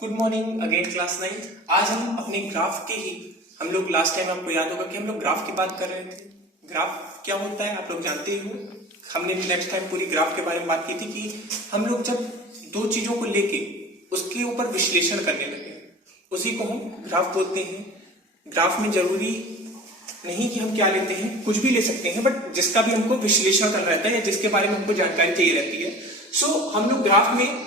Good morning again class 9। आज हम अपने ग्राफ के ही हम लोग लास्ट टाइम आपको याद होगा कि हम लोग ग्राफ की बात कर रहे थे। ग्राफ क्या होता है आप लोग जानते ही हो। हमने नेक्स्ट टाइम पूरी ग्राफ के बारे में बात की थी कि हम लोग जब दो चीजों को लेके उसके ऊपर विश्लेषण करने लगे उसी को हम ग्राफ बोलते हैं। ग्राफ में जरूरी नहीं कि हम क्या लेते हैं, कुछ भी ले सकते हैं, बट जिसका भी हमको विश्लेषण करना रहता है या जिसके बारे में हमको जानकारी चाहिए रहती है। सो हम लोग ग्राफ में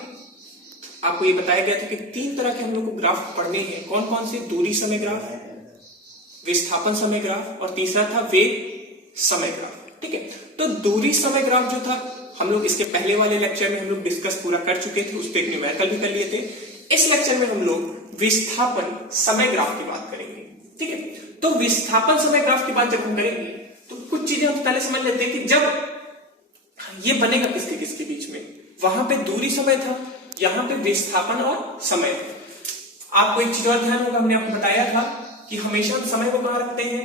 आपको ये बताया गया था कि तीन तरह के हम लोग को ग्राफ पढ़ने हैं। कौन कौन से? दूरी समय ग्राफ, विस्थापन समय ग्राफ और तीसरा था वेग समय ग्राफ। ठीक है, तो दूरी समय ग्राफ जो था हम लोग इसके पहले वाले लेक्चर में हम लोग डिस्कस पूरा कर चुके थे, उस पर एक न्यूमेरिकल भी कर लिए थे। इस लेक्चर में हम लोग विस्थापन समय ग्राफ की बात करेंगे। ठीक है, तो विस्थापन समय ग्राफ की बात जब हम करेंगे तो कुछ चीजें हम पहले समझ लेते हैं कि जब ये बनेगा किसके किसके बीच में, वहां पे दूरी समय था, यहां पे विस्थापन और समय था। आपको एक चीज और ध्यान होगा, हमने आपको बताया था कि हमेशा हम समय को कहां रखते हैं।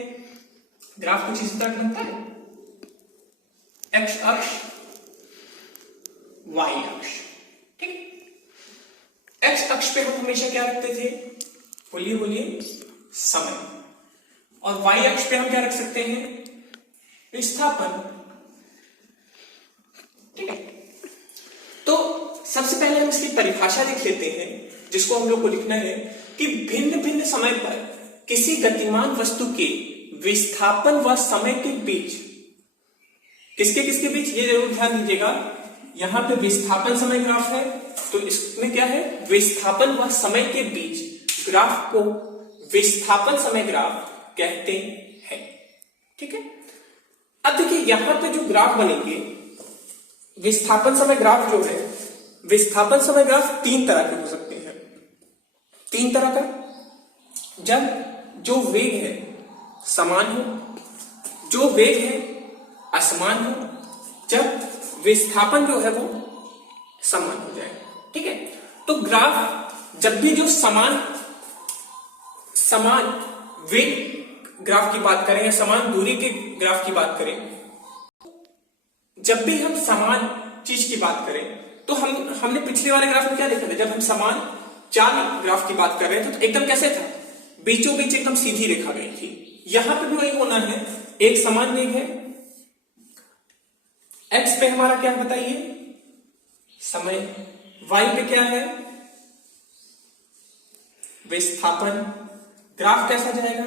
ग्राफ कुछ इस तरह बनता है, एक्स अक्ष वाई अक्ष। ठीक, एक्स अक्ष पे हम हमेशा क्या रखते थे? बोलिए बोलिए, समय। और वाई अक्ष पे हम क्या रख सकते हैं? विस्थापन। ठीक है, तो सबसे पहले हम इसकी परिभाषा लिख लेते हैं, जिसको हम लोग को लिखना है कि भिन्न भिन्न समय पर किसी गतिमान वस्तु के विस्थापन व समय के बीच, किसके किसके बीच, ये जरूर ध्यान दीजिएगा। यहां पे विस्थापन समय ग्राफ है, तो इसमें क्या है? विस्थापन व समय के बीच ग्राफ को विस्थापन समय ग्राफ कहते हैं। ठीक है, अब देखिए यहां पे जो ग्राफ बनेंगे, विस्थापन समय ग्राफ जो है, विस्थापन समय ग्राफ तीन तरह के हो सकते हैं। तीन तरह का, जब जो वेग है समान हो, जो वेग है असमान हो, जब विस्थापन जो है वो समान हो जाए। ठीक है, तो ग्राफ जब भी जो समान वेग ग्राफ की बात करें या समान दूरी के ग्राफ की बात करें, जब भी हम समान चीज की बात करें तो हमने पिछले वाले ग्राफ में क्या देखा था? जब हम समान चाल ग्राफ की बात कर रहे थे तो एकदम कैसे था? बीचों बीच एकदम सीधी रेखा गई थी। यहां पे भी वही होना है, एक समान वेग है, एक्स पे हमारा क्या बताइए? समय। वाई पे क्या है? विस्थापन। ग्राफ कैसा जाएगा?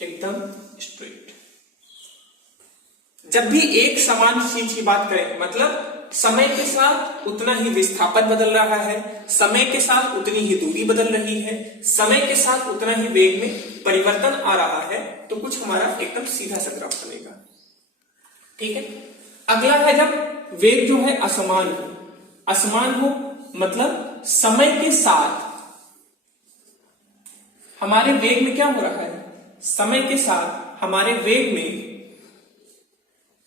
एकदम स्ट्रेट। जब भी एक समान चीज की बात करें, मतलब समय के साथ उतना ही विस्थापन बदल रहा है, समय के साथ उतनी ही दूरी बदल रही है, समय के साथ उतना ही वेग में परिवर्तन आ रहा है, तो कुछ हमारा एकदम सीधा सा ग्राफ बनेगा। ठीक है, अगला है जब वेग जो है असमान हो। असमान हो मतलब समय के साथ हमारे वेग में क्या हो रहा है? समय के साथ हमारे वेग में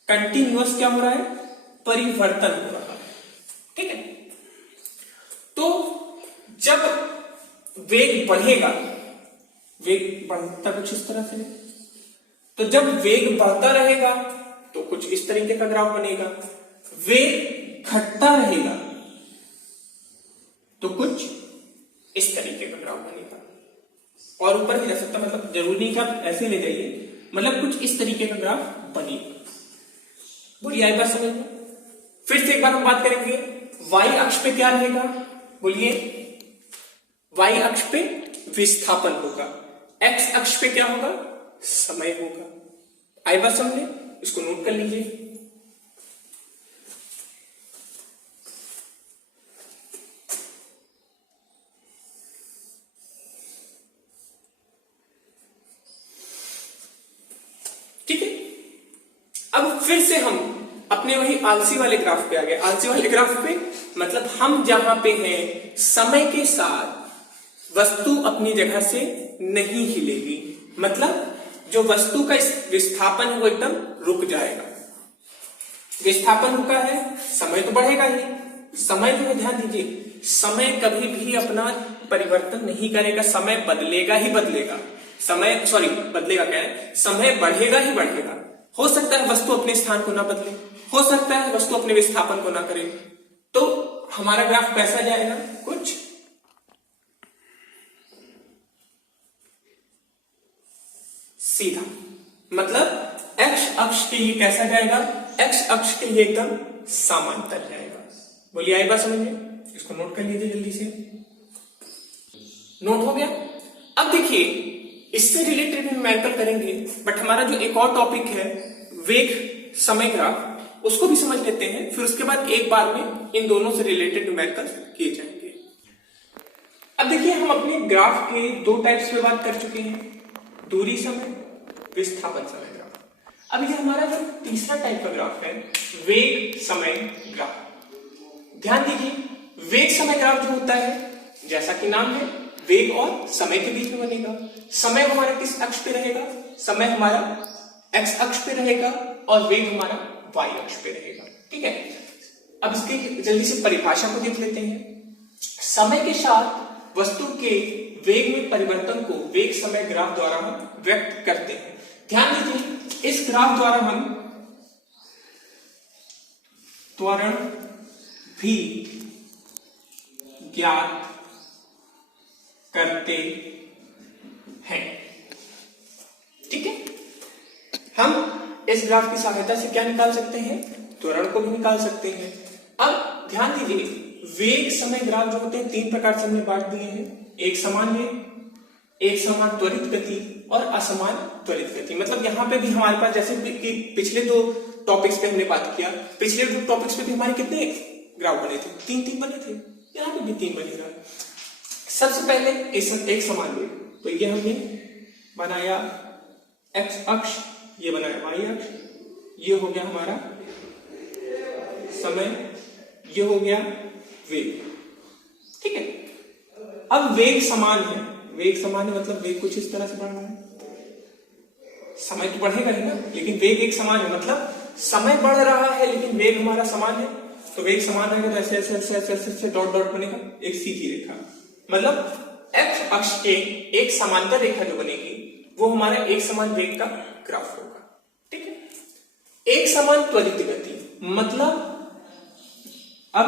कंटिन्यूअस क्या हो रहा है? परिवर्तन हो रहा है। ठीक है, तो जब वेग बढ़ेगा, वेग बढ़ता कुछ इस तरह से, तो जब वेग बढ़ता रहेगा तो कुछ इस तरीके का ग्राफ बनेगा। वेग घटता रहेगा तो कुछ इस तरीके का ग्राफ बनेगा, और ऊपर भी जा सकता, मतलब जरूरी नहीं कि आप ऐसे ले जाइए, मतलब कुछ इस तरीके का ग्राफ बनेगा। बोलिए आई बात समझ में? फिर से एक बार हम बात करेंगे, वाई अक्ष पे क्या रहेगा? बोलिए, वाई अक्ष पे विस्थापन होगा, एक्स अक्ष पे क्या होगा? समय होगा। आई बात समझे? इसको नोट कर लीजिए। ठीक है, अब फिर से हम अपने वही आलसी वाले ग्राफ पे आ गए। आलसी वाले ग्राफ पे मतलब हम जहां पे हैं, समय के साथ वस्तु अपनी जगह से नहीं हिलेगी, मतलब जो वस्तु का विस्थापन है वो एकदम रुक जाएगा। विस्थापन रुका है, समय तो बढ़ेगा ही। समय जो है, ध्यान दीजिए, समय कभी भी अपना परिवर्तन नहीं करेगा, समय बदलेगा ही बदलेगा। समय बदलेगा क्या है? समय बढ़ेगा ही बढ़ेगा। हो सकता है वस्तु अपने स्थान को ना बदले, हो सकता है वस्तु अपने विस्थापन को ना करे, तो हमारा ग्राफ कैसा जाएगा? कुछ सीधा, मतलब एक्स अक्ष के लिए कैसा जाएगा, एक्स अक्ष के लिए एकदम समांतर जाएगा। बोलिए आई बात समझ में? इसको नोट कर लीजिए जल्दी से। नोट हो गया? अब देखिए इससे रिलेटेड न्यूमेरिकल करेंगे, बट हमारा जो एक और टॉपिक है वेग समय ग्राफ, उसको भी समझ लेते हैं, फिर उसके बाद एक बार में इन दोनों से रिलेटेड न्यूमेरिकल किए जाएंगे। अब देखिए हम अपने ग्राफ के दो टाइप्स पे बात कर चुके हैं, दूरी समय, विस्थापन समय ग्राफ। अब ये हमारा जो तीसरा टाइप का ग्राफ है वेग समय ग्राफ। ध्यान दीजिए वेग समय ग्राफ जो होता है, जैसा कि नाम है, वेग और समय के बीच में बनेगा। समय हमारा किस अक्ष पे रहेगा? समय हमारा एक्स अक्ष पे रहेगा और वेग हमारा वाई अक्ष पे रहेगा। ठीक है, अब इसकी जल्दी से परिभाषा को देख लेते हैं। समय के साथ वस्तु के वेग में परिवर्तन को वेग समय ग्राफ द्वारा हम व्यक्त करते हैं। ध्यान दीजिए इस ग्राफ द्वारा हम त्वरण भी ज्ञात करते हैं। ठीक है, हम इस ग्राफ की सहायता से क्या निकाल सकते हैं? त्वरण को भी निकाल सकते हैं। अब ध्यान दीजिए वेग समय ग्राफ जो होते हैं तीन प्रकार से हमने बांट दिए हैं, एक समान वेग, एक समान त्वरित गति और असमान त्वरित गति। मतलब यहां पे भी हमारे पास जैसे कि पिछले दो टॉपिक्स पे हमने बात किया, पिछले दो टॉपिक्स पे भी हमारे कितने ग्राफ बने थे? तीन बने थे, यहाँ पे भी तीन बनेगा। सबसे पहले एक समान वेग, तो ये हमने बनाया एक्स अक्ष, ये बनाया वाई अक्ष, ये हो गया हमारा समय, ये हो गया वेग। ठीक है, अब वेग समान है, वेग समान है मतलब वेग कुछ इस तरह से बढ़ रहा है, समय तो बढ़ेगा ही ना, लेकिन वेग एक समान है, मतलब समय बढ़ रहा है लेकिन वेग हमारा समान है, तो वेग समान रहेगा तो ऐसे ऐसे ऐसे ऐसे ऐसे, ऐसे डॉट डॉट बनेगा, एक सीधी रेखा। मतलब एक्स अक्ष के एक समांतर रेखा जो बनेगी वो हमारा एक समान वेग का ग्राफ होगा। ठीक है, एक समान त्वरित गति, मतलब अब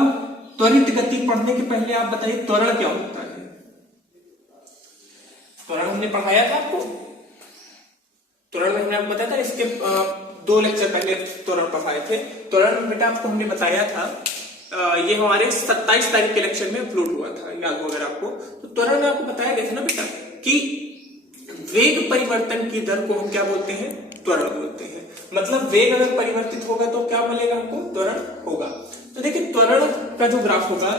त्वरित गति पढ़ने के पहले आप बताइए त्वरण क्या होता है? त्वरण हमने पढ़ाया था आपको, त्वरण में हमने आपको बताया था, इसके दो लेक्चर पहले त्वरण पढ़ाए थे। त्वरण बेटा आपको हमने बताया था, ये हमारे 27 तारीख के लेक्चर में अपलोड हुआ था, याद हो अगर आपको। तो त्वरण में आपको बताया गया था ना बेटा कि वेग परिवर्तन की दर को हम क्या बोलते हैं? त्वरण बोलते हैं। मतलब वेग अगर परिवर्तित होगा तो क्या मिलेगा हमको? त्वरण होगा। तो देखिए त्वरण का जो ग्राफ होगा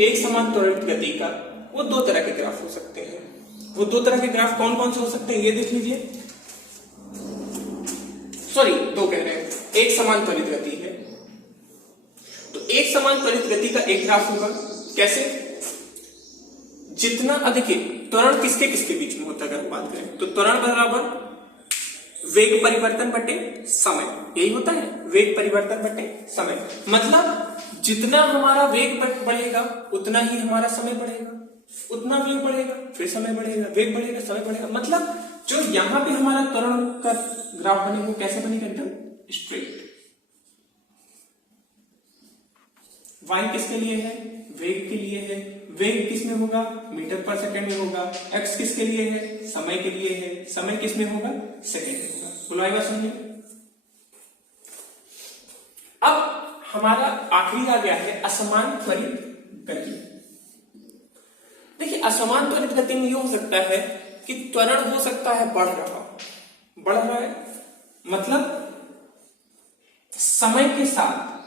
एक समान त्वरित गति का, वो दो तरह के ग्राफ हो सकते हैं। वो दो तरह के ग्राफ कौन कौन से हो सकते हैं ये देख लीजिए, सॉरी दो कह रहे हैं, एक समान त्वरित गति है, तो एक समान त्वरित गति का एक ग्राफ होगा। कैसे? जितना अधिक त्वरण किसके किसके बीच में होता है अगर बात करें तो त्वरण बराबर वेग परिवर्तन बटे समय, यही होता है, वेग परिवर्तन बटे समय। मतलब जितना हमारा वेग बढ़ेगा उतना ही हमारा समय बढ़ेगा, उतना वेग बढ़ेगा फिर समय बढ़ेगा, वेग बढ़ेगा समय बढ़ेगा। मतलब जो यहां पे हमारा त्वरण का ग्राफ बनेगा वो कैसे बनेगा? एकदम स्ट्रेट। वाई किसके लिए है? वेग के लिए है। वेग किस में होगा? मीटर पर सेकंड में होगा। एक्स किसके लिए है? समय के लिए है। समय किस में होगा? सेकंड में होगा। बुलाई बात समझिए। अब हमारा आखिरी आ गया है असमान त्वरित गति। देखिए असमान त्वरित गति में ये हो सकता है कि त्वरण हो सकता है बढ़ रहा है, मतलब समय के साथ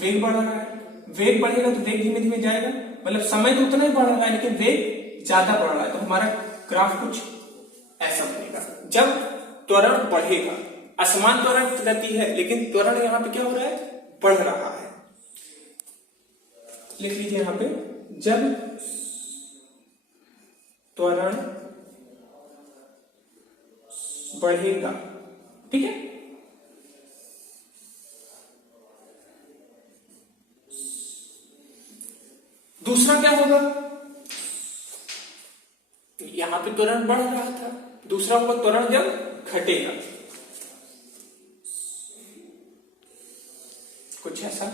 वेग बढ़ रहा है, वेग बढ़ेगा तो वेग धीमे धीमे जाएगा, मतलब समय तो उतना ही बढ़ रहा है लेकिन वेग ज्यादा बढ़ रहा है, तो हमारा ग्राफ कुछ ऐसा बनेगा। जब त्वरण बढ़ेगा, असमान त्वरण गति है लेकिन त्वरण यहां पे क्या हो रहा है? बढ़ रहा है। लिख लीजिए यहां पे, जब त्वरण बढ़ेगा, ठीक है, दूसरा क्या होगा? यहां पे त्वरण बढ़ रहा था, दूसरा होगा त्वरण जब घटेगा, कुछ ऐसा,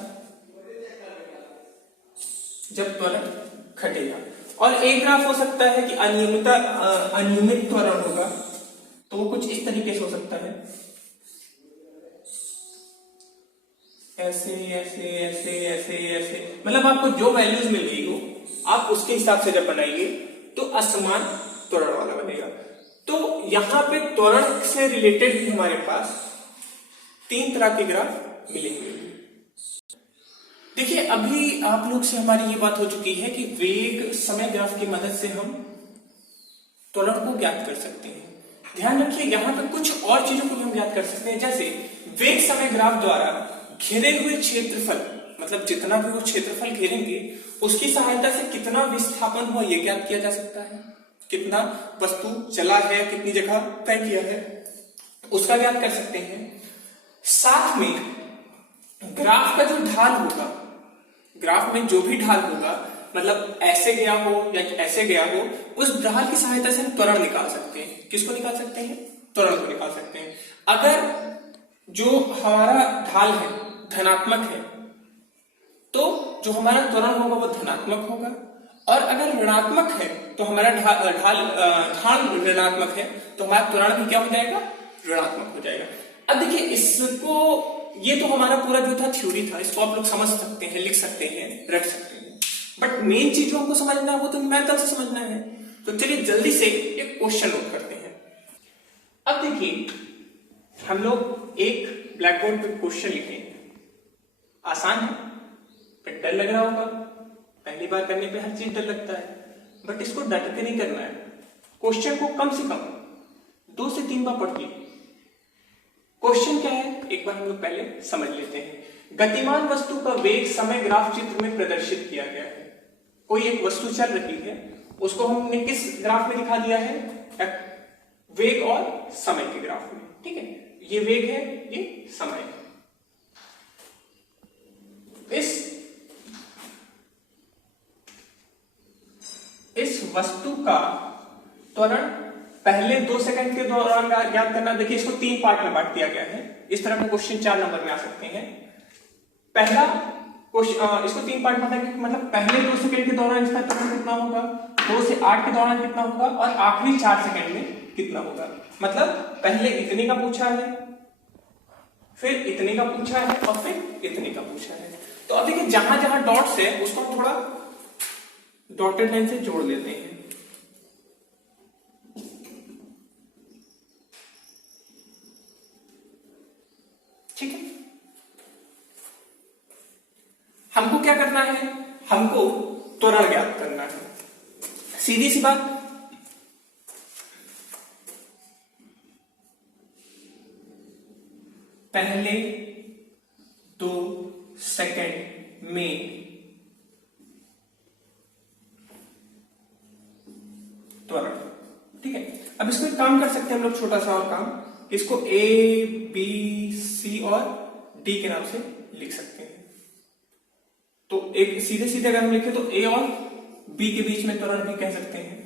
जब त्वरण घटेगा। और एक ग्राफ हो सकता है कि अनियमित त्वरण होगा, तो वो कुछ इस तरीके से हो सकता है, ऐसे ऐसे ऐसे ऐसे ऐसे, मतलब आपको जो वैल्यूज मिल रही हो आप उसके हिसाब से जब बनाइए तो असमान त्वरण वाला बनेगा। तो यहां पे त्वरण से रिलेटेड हमारे पास 3 तरह के ग्राफ मिलेंगे। देखिए अभी आप लोग से हमारी ये बात हो चुकी है कि वेग समय ग्राफ की मदद से हम त्वरण को ज्ञात कर सकते हैं। ध्यान रखिए यहां पे कुछ और चीजों को भी हम ज्ञात कर सकते हैं, जैसे वेग समय ग्राफ द्वारा घेरे हुए क्षेत्रफल, मतलब जितना भी वो क्षेत्रफल घेरेंगे उसकी सहायता से कितना विस्थापन हुआ ये ज्ञात किया जा सकता है, कितना वस्तु चला है, कितनी जगह तय किया है उसका ज्ञात कर सकते हैं। साथ में ग्राफ का जो ढाल होगा, ग्राफ में जो भी ढाल होगा, मतलब ऐसे गया हो या ऐसे गया हो, उस ढाल की सहायता से हम त्वरण निकाल सकते हैं। किसको निकाल सकते हैं? त्वरण को निकाल सकते हैं। अगर जो हमारा ढाल है धनात्मक है तो जो हमारा त्वरण होगा वो धनात्मक होगा, और अगर ऋणात्मक है तो हमारा ढाल ऋणात्मक है तो हमारा त्वरण भी क्या हो जाएगा? ऋणात्मक हो जाएगा। अब देखिए इसको, ये तो हमारा पूरा जो था थ्योरी था, इसको आप लोग समझ सकते हैं, लिख सकते हैं, रख सकते हैं, बट मेन चीज जो हमको समझना है वो तो मैथड से समझना है। तो चलिए जल्दी से एक क्वेश्चन नोट करते हैं। अब देखिए हम लोग एक ब्लैक बोर्ड पे क्वेश्चन लिखेंगे, आसान है पर डर लग रहा होगा, पहली बार करने पे हर चीज डर लगता है, बट इसको डट के नहीं करना है। क्वेश्चन को कम से कम 2 से 3 बार पढ़िए। क्वेश्चन क्या है एक बार हम लोग पहले समझ लेते हैं। गतिमान वस्तु का वेग समय ग्राफ चित्र में प्रदर्शित किया गया है। कोई एक वस्तु चल रही है, उसको हमने किस ग्राफ में दिखा दिया है? वेग और समय के ग्राफ में, ठीक है। ये वेग है, ये समय है। इस वस्तु का त्वरण पहले 2 सेकंड के दौरान ज्ञात करना। देखिए इसको 3 पार्ट में बांट दिया गया है। इस तरह के क्वेश्चन 4 नंबर में आ सकते हैं। पहला क्वेश्चन, इसको 3 पार्ट में है, मतलब पहले 2 सेकंड के दौरान इसका त्वरण कितना होगा, 2 से 8 के दौरान कितना होगा, और आखिरी 4 सेकंड में कितना होगा। मतलब पहले इतने का पूछा है, फिर इतने का पूछा है, और फिर इतने का पूछा है। तो अब देखिए जहां जहां डॉट्स है उसको हम थोड़ा डॉटेड लाइन से जोड़ लेते हैं। ठीक है, हमको क्या करना है? हमको त्वरण ज्ञात करना है। सीधी सी बात, पहले 2 सेकंड में त्वरण, ठीक है। अब इसको एक काम कर सकते हैं हम लोग, छोटा सा और काम, इसको ए बी सी और डी के नाम से लिख सकते हैं। तो एक सीधे सीधे अगर हम लिखे तो ए और बी के बीच में त्वरण भी कह सकते हैं।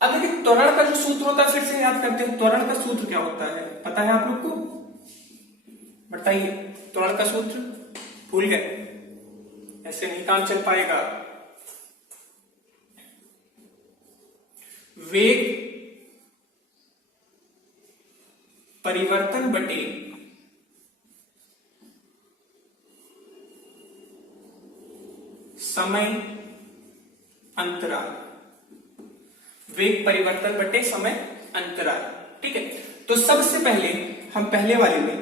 अब देखिए त्वरण का जो सूत्र होता है, फिर से याद करते हैं। त्वरण का सूत्र क्या होता है, पता है आप लोग को? बताइए, त्वरण का सूत्र भूल गए? ऐसे नहीं काम चल पाएगा। वेग परिवर्तन बटे समय अंतराल, वेग परिवर्तन बटे समय अंतराल, ठीक है। तो सबसे पहले हम पहले वाले में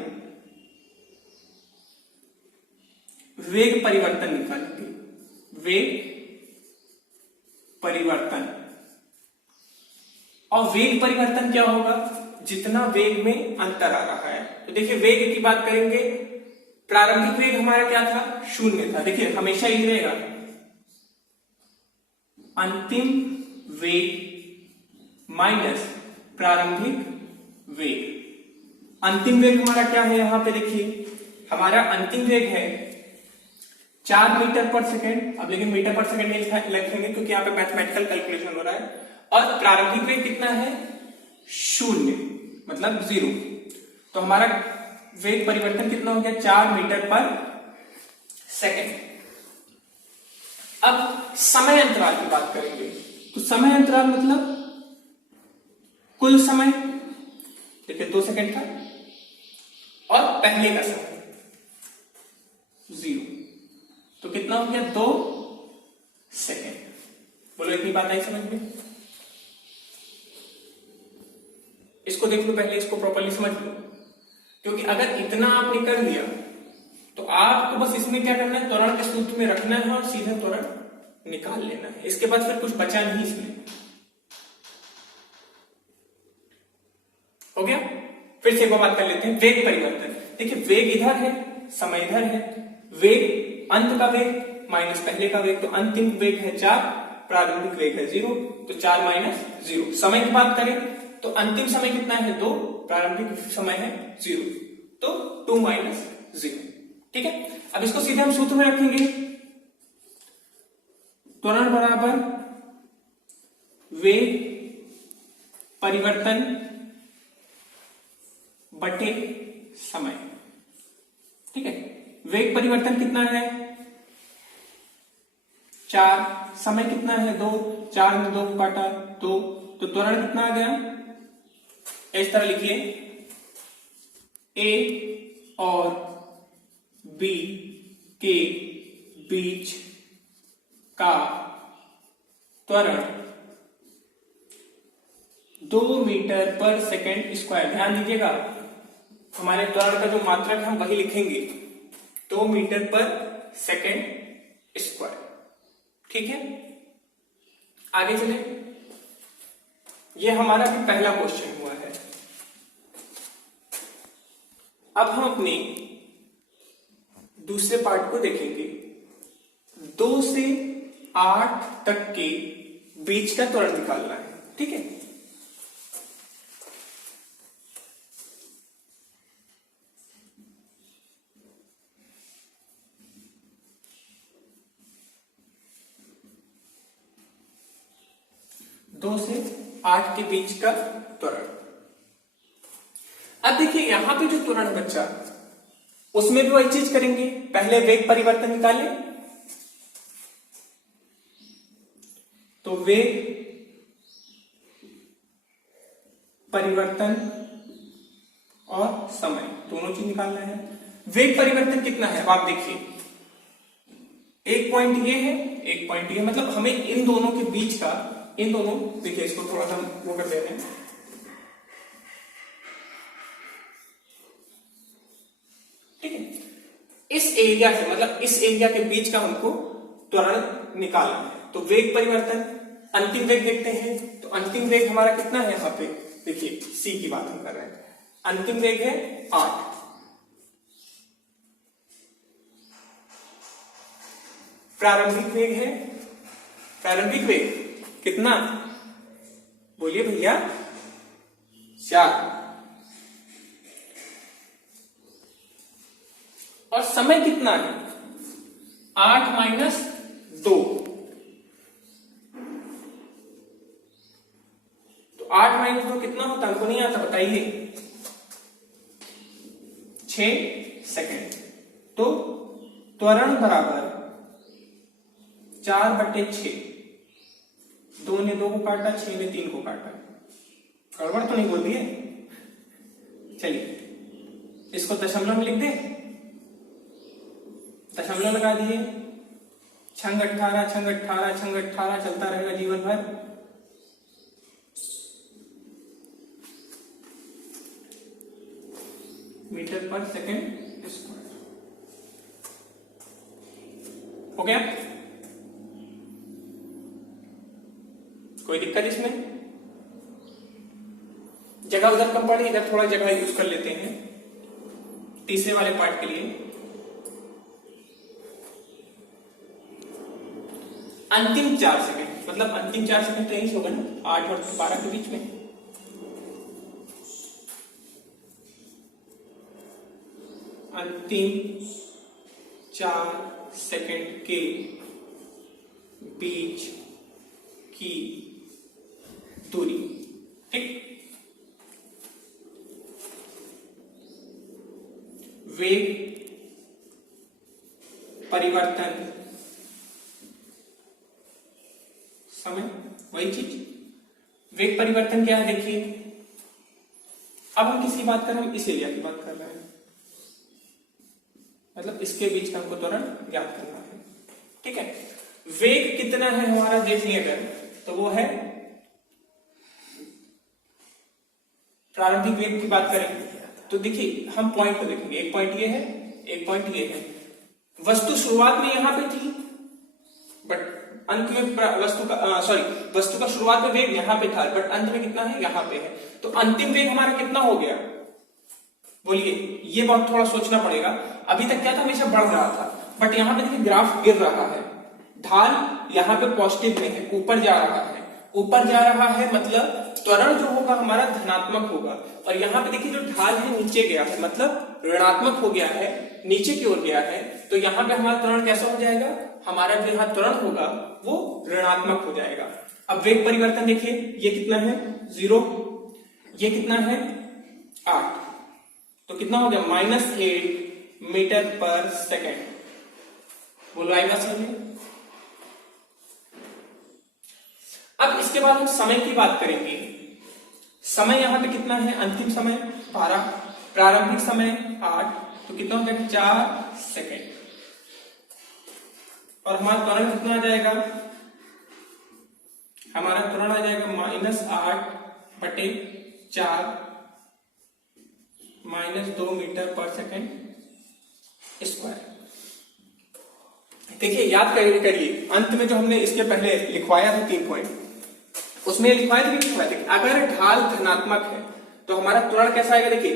वेग परिवर्तन निकालेंगे। वेग परिवर्तन, और वेग परिवर्तन क्या होगा? जितना वेग में अंतर आ रहा है। तो देखिए वेग की बात करेंगे, प्रारंभिक वेग हमारा क्या था? 0 था। देखिए हमेशा यही रहेगा, अंतिम वेग माइनस प्रारंभिक वेग। अंतिम वेग हमारा क्या है? यहां पे देखिए हमारा अंतिम वेग है 4 मीटर पर सेकेंड। अब लेकिन मीटर पर सेकेंड नहीं लिखेंगे क्योंकि यहाँ पे मैथमेटिकल कैलकुलेशन हो रहा है। और प्रारंभिक वेग कितना है? 0, मतलब 0। तो हमारा वेग परिवर्तन कितना हो गया? 4 मीटर पर सेकेंड। अब समय अंतराल की बात करेंगे। तो समय अंतराल मतलब कुल समय, देखिए 2 सेकंड का, और पहले का समय 0, तो कितना हो गया 2 सेकंड। बोलो इतनी बात आई समझ में? इसको देख लो पहले, इसको प्रॉपर्ली समझ लो, क्योंकि अगर इतना आपने कर दिया तो आपको बस इसमें क्या करना है, त्वरण के सूत्र में रखना है और सीधा त्वरण निकाल लेना है। इसके बाद फिर कुछ बचा नहीं इसमें। हो गया? फिर से एक बात कर लेते हैं, वेग परिवर्तन। देखिए वेग इधर है, समय इधर है। वेग अंत का वेग माइनस पहले का वेग, तो अंतिम वेग है 4, प्रारंभिक वेग है 0, तो 4 माइनस 0। समय की बात करें तो अंतिम समय कितना है 2, प्रारंभिक समय है 0, तो 2 माइनस 0। ठीक है, अब इसको सीधे हम सूत्र में रखेंगे, त्वरण बराबर वेग परिवर्तन बटे समय। ठीक है, वेग परिवर्तन कितना है 4, समय कितना है 2, 4 में 2 को काटा 2, तो त्वरण कितना आ गया, इस तरह लिखिए, ए और बी के बीच का त्वरण 2 मीटर पर सेकेंड स्क्वायर। ध्यान दीजिएगा, हमारे त्वरण का जो मात्रक है हम वही लिखेंगे, 2 मीटर पर सेकेंड स्क्वायर। ठीक है, आगे चले। ये हमारा भी पहला क्वेश्चन हुआ है। अब हम अपने दूसरे पार्ट को देखेंगे। 2 से 8 तक के बीच का त्वरण निकालना है। ठीक है, दो से 8 के बीच का त्वरण। अब देखिए यहां पे जो त्वरण बचा उसमें भी वही चीज करेंगे, पहले वेग परिवर्तन निकालें, तो वेग परिवर्तन और समय दोनों चीज निकालना है। वेग परिवर्तन कितना है, अब आप देखिए, एक पॉइंट ये है, एक पॉइंट ये, मतलब हमें इन दोनों के बीच का, इन दोनों, देखिए इसको थोड़ा सा वो कर देते हैं, ठीक है, इस एरिया से, मतलब इस एरिया के बीच का हमको त्वरण निकालना है। तो वेग परिवर्तन, अंतिम वेग देखते हैं, तो अंतिम वेग हमारा कितना है, यहां पे देखिए c की बात हम कर रहे हैं, अंतिम वेग है 8, प्रारंभिक वेग है, प्रारंभिक वेग कितना, बोलिए भैया, 4, और समय कितना है 8 माइनस 2, तो 8 माइनस 2 कितना होता है, हमको नहीं आता, बताइए, 6 सेकेंड। तो त्वरण बराबर 4/6, 2 ने 2 को काटा, 6 ने 3 को काटा, गड़बड़ तो नहीं बोल दिए? चलिए इसको दशमलव में लिख दे, दशमलव लगा दिए, छंग 18, छंग 18, छंग 18 चलता रहेगा जीवन भर। मीटर पर सेकेंड स्क्वायर हो गया। कोई दिक्कत इसमें? जगह उधर कम पड़ी, इधर थोड़ा जगह यूज कर लेते हैं तीसरे वाले पार्ट के लिए। अंतिम 4 सेकंड, मतलब अंतिम 4 सेकंड तो यही होगा ना, 8 और 12 के बीच में। अंतिम 4 सेकंड के बीच की दूरी, ठीक। वेग परिवर्तन समय, वही चीज। वेग परिवर्तन क्या है देखिए, अब हम किसकी बात कर रहे हैं, हम इस एरिया की बात कर रहे हैं, मतलब इसके बीच का हमको त्वरण ज्ञात करना है, ठीक है। वेग कितना है हमारा देख लिया अगर, तो वो है, प्रारंभिक वेग की बात करेंगे तो देखिए हम पॉइंट को देखेंगे, एक पॉइंट ये है, एक पॉइंट ये है। वस्तु शुरुआत में यहां पे थी, बट अंत में वस्तु का शुरुआत में वेग यहां पे था, बट अंत में कितना है, यहां पे है। तो अंतिम वेग हमारा कितना हो गया, बोलिए, ये बहुत थोड़ा सोचना पड़ेगा। अभी तक क्या था, हमेशा बढ़ रहा था, बट यहां पे देखिए ग्राफ गिर रहा है, ढाल यहां पे पॉजिटिव में है, ऊपर जा रहा है, ऊपर जा रहा है, मतलब त्वरण जो होगा हमारा धनात्मक होगा। और यहाँ पे देखिए जो ढाल है नीचे गया है, मतलब ऋणात्मक हो गया है, नीचे की ओर गया है। तो यहाँ पे हमारा त्वरण कैसा हो जाएगा, हमारा जो यहाँ त्वरण होगा वो ऋणात्मक हो जाएगा। अब वेग परिवर्तन देखिए, ये कितना है 0, ये कितना है 8, तो कितना हो गया -8 मीटर पर सेकेंड। बोलो आएगा समझ। अब इसके बाद हम समय की बात करेंगे। समय यहां पे कितना है, अंतिम समय 12, प्रारंभिक समय 8, तो कितना हो जाएगा 4 सेकेंड। और हमारा त्वरण कितना आ जाएगा, हमारा त्वरण आ जाएगा -8/4 -2 मीटर पर सेकेंड स्क्वायर। देखिए याद करिए, अंत में जो हमने इसके पहले लिखवाया था 3 पॉइंट, उसमें लिखवाया था कि लिखवाया था, अगर ढाल धनात्मक है तो हमारा त्वरण कैसा आएगा। देखिए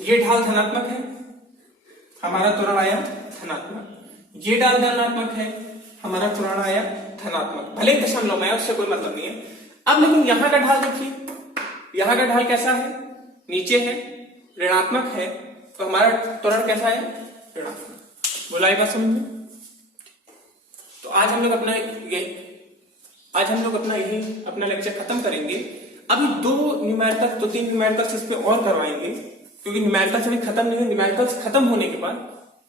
ये ढाल धनात्मक है, हमारा त्वरण आया धनात्मक, ये ढाल धनात्मक है, हमारा त्वरण आया धनात्मक, भले ही दशमलव में है, उससे कोई मतलब नहीं है। अब लेकिन यहां का ढाल देखिए, यहां का ढाल कैसा है, नीचे है, ऋणात्मक है, तो हमारा त्वरण कैसा है, ऋणात्मक। बोला ये बात समझ में। तो आज हम लोग अपना अपना लेक्चर खत्म करेंगे। अभी 2 न्यूमेरिकल्स, 2-3 न्यूमेरिकल्स इस पे और करवाएंगे, क्योंकि न्यूमेरिकल्स अभी खत्म नहीं हुए। न्यूमेरिकल्स खत्म होने के बाद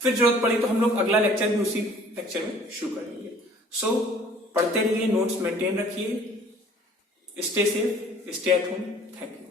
फिर जरूरत पड़ी तो हम लोग अगला लेक्चर भी उसी लेक्चर में शुरू करेंगे। सो पढ़ते रहिए, नोट्स मेंटेन रखिए, stay safe, stay at home. Thank you.